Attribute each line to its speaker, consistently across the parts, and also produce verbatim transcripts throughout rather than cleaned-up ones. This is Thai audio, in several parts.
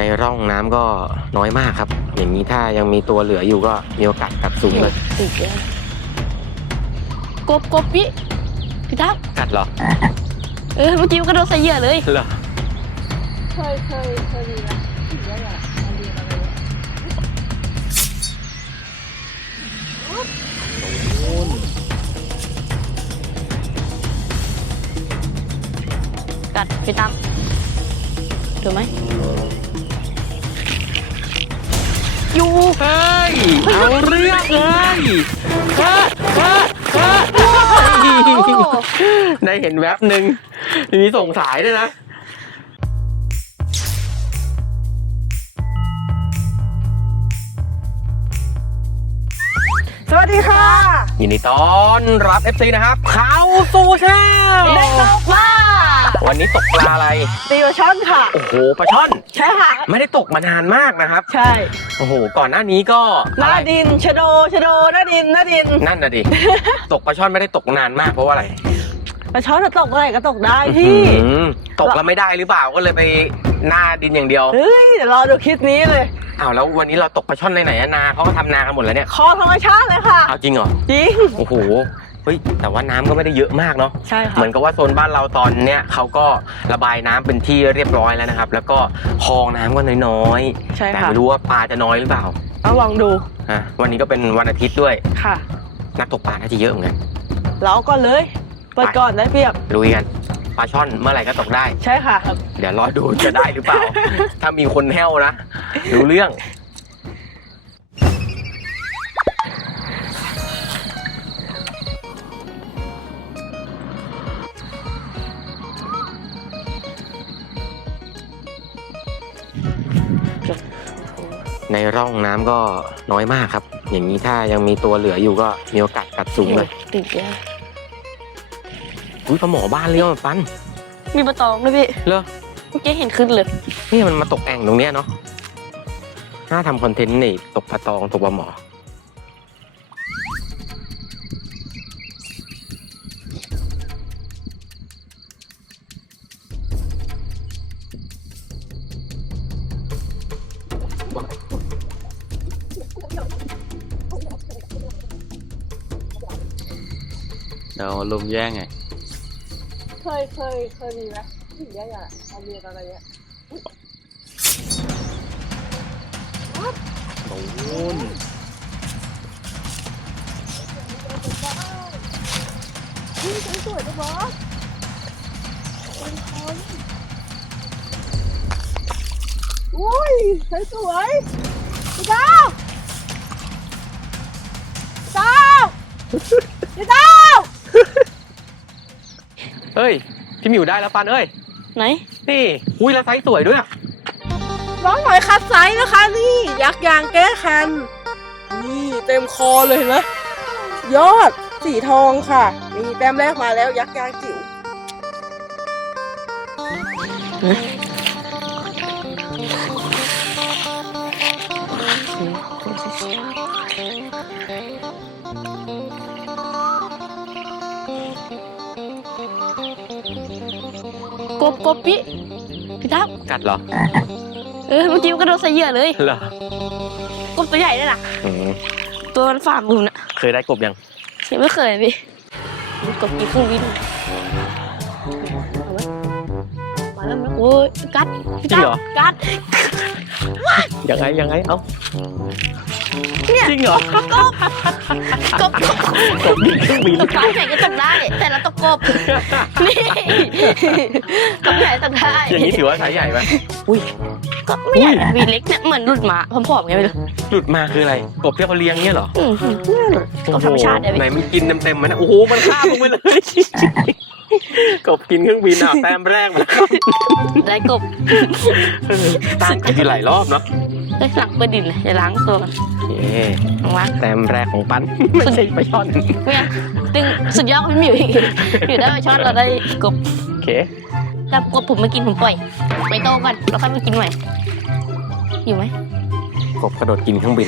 Speaker 1: ในร่องน้ำก็น้อยมากครับอย่างนี้ถ้ายังมีตัวเหลืออยู่ก็มีโอกาสกัดสูงเลย
Speaker 2: ติดแล้วกบกบพี่พี่ทับ
Speaker 1: กัดเหรอ
Speaker 2: เออเมื่อกี้มันกระโดดใส่เหยื่อเลย
Speaker 1: เหรอ
Speaker 3: เคยเคยเคยดีนะถึงได้แบบมันดีอะไร
Speaker 2: กัดพี่ทับถูกไหมอยู่
Speaker 1: เฮ้ยเอาเรื่องเลยเฮ้ยเฮ้ยเฮ้ยได้เห็นแวบหนึ่งมีส่งสายด้วยนะ
Speaker 3: สวัสดีค่ะ
Speaker 1: ยินดีต้อนรับ เอฟ ซี นะครับเข้าสู่แช่
Speaker 3: ได้ตกปลา
Speaker 1: วันนี้ตกปลาอะไร
Speaker 3: ตีปลาช่อนค่ะ
Speaker 1: โอ้โหปลาช่อน
Speaker 3: ใช่ค่ะ
Speaker 1: ไม่ได้ตกมานานมากนะครับ
Speaker 3: ใช่
Speaker 1: โอ้โหก่อนหน้านี้ก็
Speaker 3: หน้าดินชะโดชะโดหน้าดินหน้าดิน
Speaker 1: นั่นน่ะดิ ตกปลาช่อนไม่ได้ตกนานมากเพราะว่าอะไร
Speaker 3: ปลาช่อนจะตกอะไรก็ตกได้พี่
Speaker 1: ตกแล้วไม่ได้หรือเปล่าก็เลยไปหน้าดินอย่างเดียว
Speaker 3: เฮ้ยเดี๋ยวรอดูคลิปนี้เลย
Speaker 1: อ้าวแล้ววันนี้เราตกปลาช่อนในไหนนาเขาก็ทำนากันหมดแล้วเนี่ย
Speaker 3: คอธรรมชาติเลยค่ะ
Speaker 1: เอาจริงเหรอ
Speaker 3: จริง
Speaker 1: โอ้โหเฮ้ยแต่ว่าน้ำก็ไม่ได้เยอะมากเนาะ
Speaker 3: ใช่ค่ะ
Speaker 1: เหมือนกับว่าโซนบ้านเราตอนเนี้ยเขาก็ระบายน้ำเป็นที่เรียบร้อยแล้วนะครับแล้วก็คลองน้ำก็น้อย
Speaker 3: ๆใช่
Speaker 1: ค่ะแต่
Speaker 3: ไม่
Speaker 1: รู้ว่าปลาจะน้อยหรือเปล่า
Speaker 3: เอาลองดู
Speaker 1: อ่ะวันนี้ก็เป็นวันอาทิตย์ด้วย
Speaker 3: ค่ะ
Speaker 1: นักตกปลาน่าจะเยอะเหมือนกัน
Speaker 3: เราก็เลยเปิดก่อนได้เปรียบ
Speaker 1: ลุยกันปลาช่อนเมื่อไหร่ก็ตกได้
Speaker 3: ใช่ค่ะ
Speaker 1: เดี๋ยวรอดูจะได้หรือเปล่า ถ้ามีคนแห้วนะรู้เรื่องในร่องน้ำก็น้อยมากครับอย่างนี้ถ้ายังมีตัวเหลืออยู่ก็มีโอกาสกัดสูงเลย
Speaker 2: ติดแล้ว
Speaker 1: อุ้ยปลาหมอบ้านเลี้ยวฟัน
Speaker 2: มีปลาตองด้วยพี่
Speaker 1: เหรอ
Speaker 2: เมื่อกี้เห็นขึ้นเลย
Speaker 1: นี่มันมาตกแอ่งตรงเนี้ยเนาะน่าทำคอนเทนต์นี่ตกปลาตองตกปลาหมอเราลมแย่งไง
Speaker 3: เคยเคยเคยมีไหมถึงได้อะเอาเรียนอะไรเงี้ย
Speaker 1: โดน
Speaker 3: นี่สวยๆนะบอสเป็นคนอุ้ยสวยๆพี่ดาวดาวพี่ดาว
Speaker 1: เฮ้ยพี่หมิวได้แล้วปันเอ้ย
Speaker 2: ไหน
Speaker 1: นี่อุ้ยแล้วไซส์สวยด้วย
Speaker 3: น้องหน่อยคัดไซส์นะคะนี่ยักษ์ยางแก้คันนี่เต็มคอเลยนะยอดสีทองค่ะนี่แต้มแรกมาแล้วยักษ์ยางจิ๋ว
Speaker 2: กบกบพี่พี่ทับ
Speaker 1: กัดเหรอ
Speaker 2: เออเมื่อกี้มันกระโดดใส่เหยื่อเลย
Speaker 1: เหรอก
Speaker 2: บตัวใหญ่ด้วยนะตัวมันฝ่ามือน่ะ
Speaker 1: เคยได้กบยัง
Speaker 2: ยังไม่เคยพี่กบกี่เครื่องบินมาแล้วโอ้ยกัด
Speaker 1: จริงเหรอ
Speaker 2: กัด
Speaker 1: ยังไงยังไงเอ้าจริงเหรอก
Speaker 2: บกบ
Speaker 1: กบบินเครื่องบิน
Speaker 2: ตกปลาใหญ่ก็ตกได้แต่เราตกกบนี่กบใหญ่ตกได้
Speaker 1: อย่างนี้ถือว่าไซส์ใหญ่ไหม
Speaker 2: อุ้ยก็ไม่ใหญ่วีเล็กเนี่ยเหมือนหลุดมาผอมๆไงไม่รู้
Speaker 1: หลุดมาคืออะไรกบที่เขาเลี้ยงเนี่ยเหรอก
Speaker 2: บธรรมชาติ
Speaker 1: ไหนมันกินเต็มๆไหมนะโอ้โหมันฆ่าลงไปเลยกบกินเครื่องบินอ่ะแต้มแรกมา
Speaker 2: ได้กบ
Speaker 1: ตั้งกินหลายรอบเนาะ
Speaker 2: ได้หลังเปิดดินเลยจะล้างตัวกัน
Speaker 1: โอเคแต้มแรกของปันไม่ใช่ปลาช่อน
Speaker 2: เนี่ยตึงสุดยอดพี่หมิวอยู่ได้ปลาช่อนเราได้กบ
Speaker 1: โอเค
Speaker 2: แต่กบผมไม่กินผมปล่อยไปโตก่อนแล้วค่อยมากินใหม่อยู่ไหม
Speaker 1: กบกระโดดกินเครื่องบิน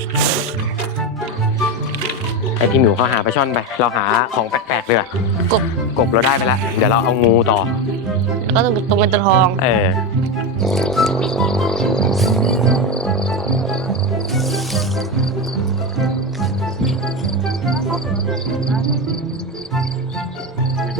Speaker 1: ไอพี่หมิวเขาหาปลาช่อนไปเราหาของแปลกๆเลย
Speaker 2: กบ
Speaker 1: กบเราได้ไปแล้วเดี๋ยวเราเอางูต่อ
Speaker 2: แล้วก็ตรงเป็นตัวทอง
Speaker 1: เออดู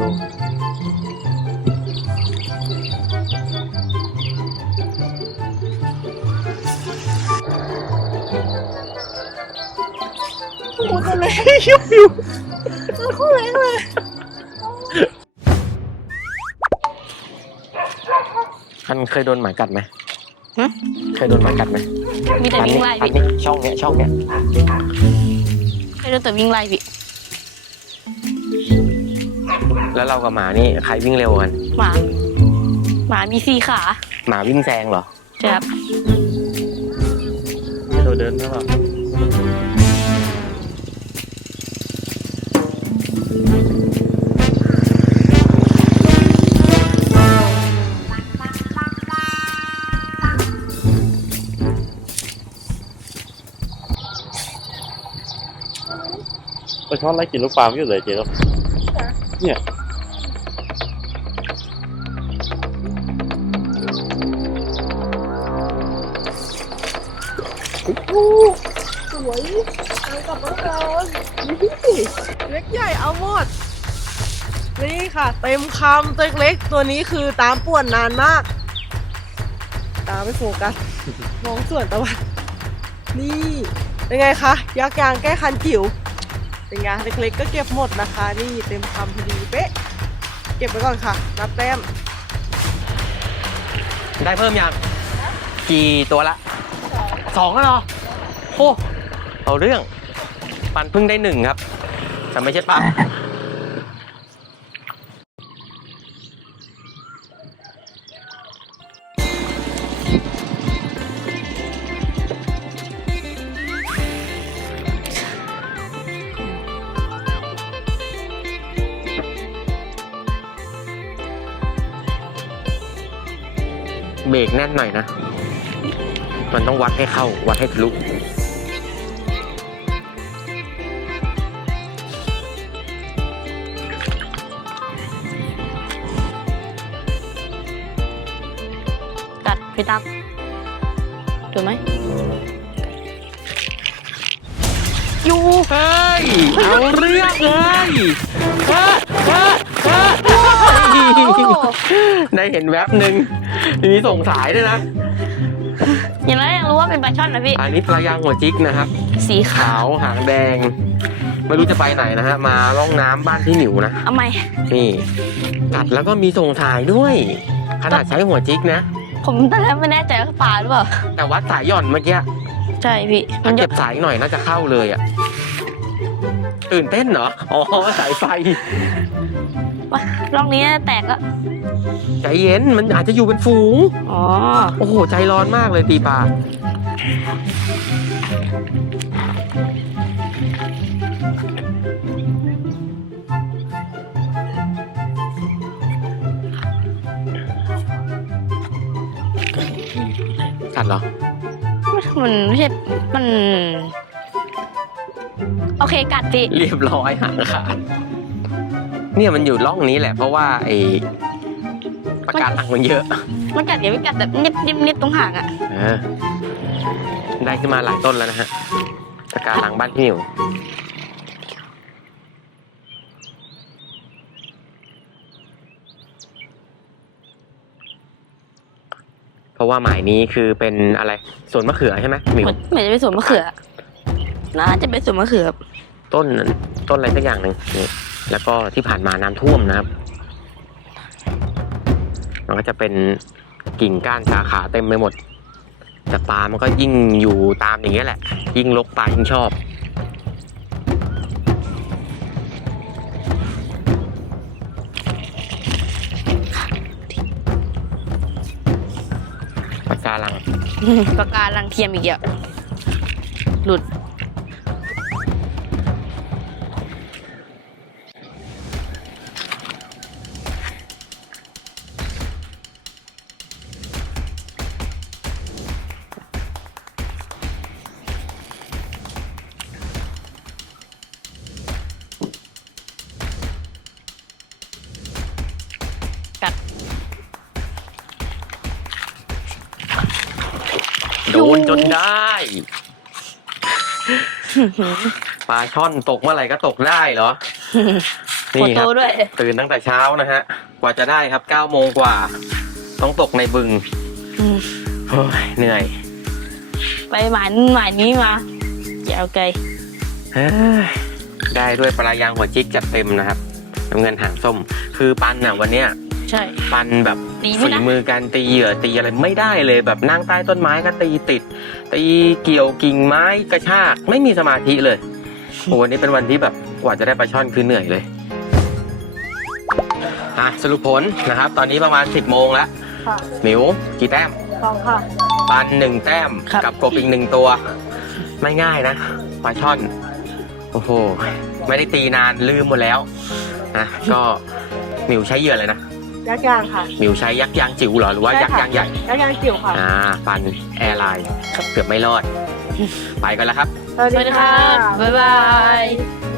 Speaker 3: โอ้โหตัวเล็กยิบอยู่ตัวคู่เล็กเลย
Speaker 1: ท่านเคยโดนหมากัดไหม
Speaker 2: หึ
Speaker 1: เคยโดนหมากัดไหม
Speaker 2: มีแต่วิ่งไล่
Speaker 1: อัน
Speaker 2: พี่
Speaker 1: นี้ช่องเนี้ยช่องเนี้ย
Speaker 2: ให้ดูแต่วิ่งไล่พี่
Speaker 1: แล้วเรากับหมานี่ใครวิ่งเร็วกัน
Speaker 2: หมาหมามีสี่ขา
Speaker 1: หมาวิ่งแซงเหรอ
Speaker 2: ใช่ครับ
Speaker 1: เราเดินหรือเปล่า
Speaker 4: ปลาช่อนไล่กินลูกปลาไม่อยู่เลยเจ๊ครับเนี่ย
Speaker 3: สวยเอากลับมาก่อนนี่เล็กใหญ่เอาหมด นี่ค่ะ เต็มคำตัวเล็กตัวนี้คือตามป่วนนานมาก ตามไม่โฟกัส มองส่วนตะวัน นี่เป็นไงคะยักษ์ยางแก้คันจิ๋วเป็นไงเล็กๆก็เก็บหมดนะคะ นี่เต็มคำพอดีเป๊ะ เก็บไว้ก่อนค่ะ นับแต้ม
Speaker 1: ได้เพิ่มยังกี่ตัวละสองแล้วเหรอโอ้เอาเรื่อง ปันเพิ่งได้หนึ่งครับ แต่ไม่ใช่ปลาเบรกแน่นหน่อยนะ มันต้องวัดให้เข้า วัดให้ทะลุ
Speaker 2: กัดพี่ตั้มถูกไหมอยู่
Speaker 1: เฮ้ย เอาเรื่องเลยเฮ้ยเฮ้ยเฮ้ย
Speaker 2: โอ้
Speaker 1: ได้เห็นแวบหนึ่งมีส่งสายด้วยนะ
Speaker 2: อย่างนั้นยังรู้ว่าเป็นปลาช่อนนะพี่
Speaker 1: อันนี้ปลายางหัวจิกนะครับ
Speaker 2: สีขาว
Speaker 1: ขาวหางแดง ไม่รู้จะไปไหนนะฮะ มาล่องน้ำบ้านพี่หนิวนะ
Speaker 2: เอาไหม
Speaker 1: นี่กัดแล้วก็มีส่งสายด้วย ขนาดใช้หัวจิกนะ
Speaker 2: ผมตอนแรกไม่แน่ใจว่าปลาหรือเปล่า
Speaker 1: แต่วัดสายหย่อนเมื่อกี้
Speaker 2: ใช่พี่ มั
Speaker 1: ถ้าน
Speaker 2: จะ
Speaker 1: เก็บสายหน่อยน่าจะเข้าเลยอ่ะ ตื่นเต้นเหรอ อ๋อ สายไฟ
Speaker 2: รอบนี้น่าจะแตกแล้ว
Speaker 1: ใจเย็น มันอาจจะอยู่เป็นฝูง
Speaker 2: อ๋อ
Speaker 1: โอ้โห ใจร้อนมากเลยตีปลา กัดเหรอ
Speaker 2: มันไม่ใช่ มัน โอเคกัดพี่
Speaker 1: เรียบร้อยหางขาด เนี่ยมันอยู่ร่องนี้แหละ เพราะว่าไอ้ปากกาลังมันเยอะ
Speaker 2: มันกัดอย่าไม่กัดแบบนิบนิบนิบตรงหางอ่ะ
Speaker 1: เออได้ขึ้นมาหลายต้นแล้วนะฮะปากกาลังบ้านพี่หนิว เพราะว่าหมายนี้คือเป็นอะไรสวนมะเขือใช่ไหมหมิว
Speaker 2: เหมือนเหมือนจะเป็นสวนมะเขือ น่าจะเป็นสวนมะเขือ
Speaker 1: ต้นนั้นต้นอะไรสักอย่างหนึ่งนี่แล้วก็ที่ผ่านมาน้ำท่วมนะครับ มันก็จะเป็นกิ่งก้านสาขาเต็มไปหมด แต่ปลามันก็ยิ่งอยู่ตามอย่างเงี้ยแหละ ยิ่งรกปลายิ่งชอบปากกาลัง
Speaker 2: ปากการังเทียมอีกอ่ะหลุด กัด
Speaker 1: โดนจนได้ ปลาช่อนตกเมื่อไหร่ก็ตกได้เหรอ
Speaker 2: หัว
Speaker 1: นี่ค
Speaker 2: โต
Speaker 1: รับ
Speaker 2: ด้วย
Speaker 1: ตื่นตั้งแต่เช้านะฮะ กว่าจะได้ครับเก้าโมงกว่า ต้องตกในบึง
Speaker 2: อืม
Speaker 1: โอ้ยเหนื่อย
Speaker 2: ไปหมายหมายนี้มาแก้วไกล
Speaker 1: เอ้ยได้ด้วยปลายางหัวจิกจัดเต็มนะครับน้ำเงินหางส้ม คือปันน่ะวันเนี้ย
Speaker 2: ใช่
Speaker 1: ปันแบบ
Speaker 2: ตีไม่
Speaker 1: ฝี
Speaker 2: ได้
Speaker 1: มือการตีเหยื่อตีอะไรไม่ได้เลยแบบนั่งใต้ต้นไม้ก็ตีติด ตีเกี่ยวกิ่งไม้กระชากไม่มีสมาธิเลยโอ้วันนี้เป็นวันที่แบบกว่าจะได้ปลาช่อนคือเหนื่อยเลยอ่ะสรุปผลนะครับ ตอนนี้ประมาณสิบโมงแล้ว
Speaker 3: ค่ะ
Speaker 1: หมิวกี่แต้ม
Speaker 3: สองค่ะ
Speaker 1: ปันหนึ่งแต้มกับกบอีกหนึ่งตัว ไม่ง่ายนะปลาช่อนโอ้โหไม่ได้ตีนานลืมหมดแล้วนะก็หมิวใช้เหยื่อเลยนะ
Speaker 3: ยักษ์ยางค่ะ
Speaker 1: หมิวใช้ยักษ์ยางจิ๋วเหรอหรือว่า
Speaker 3: ใช่
Speaker 1: ยักษ์
Speaker 3: ค่ะ
Speaker 1: ยางใหญ่
Speaker 3: ยักษ์ยางจิ๋วค่ะ
Speaker 1: อ่าปันแอร์ไลน์เกือบไม่รอด ไปกันแล้วครับ
Speaker 3: สวัส
Speaker 2: สวัส
Speaker 3: ดี
Speaker 2: ดีค
Speaker 3: ค่ะ
Speaker 2: รับบ๊ายบาย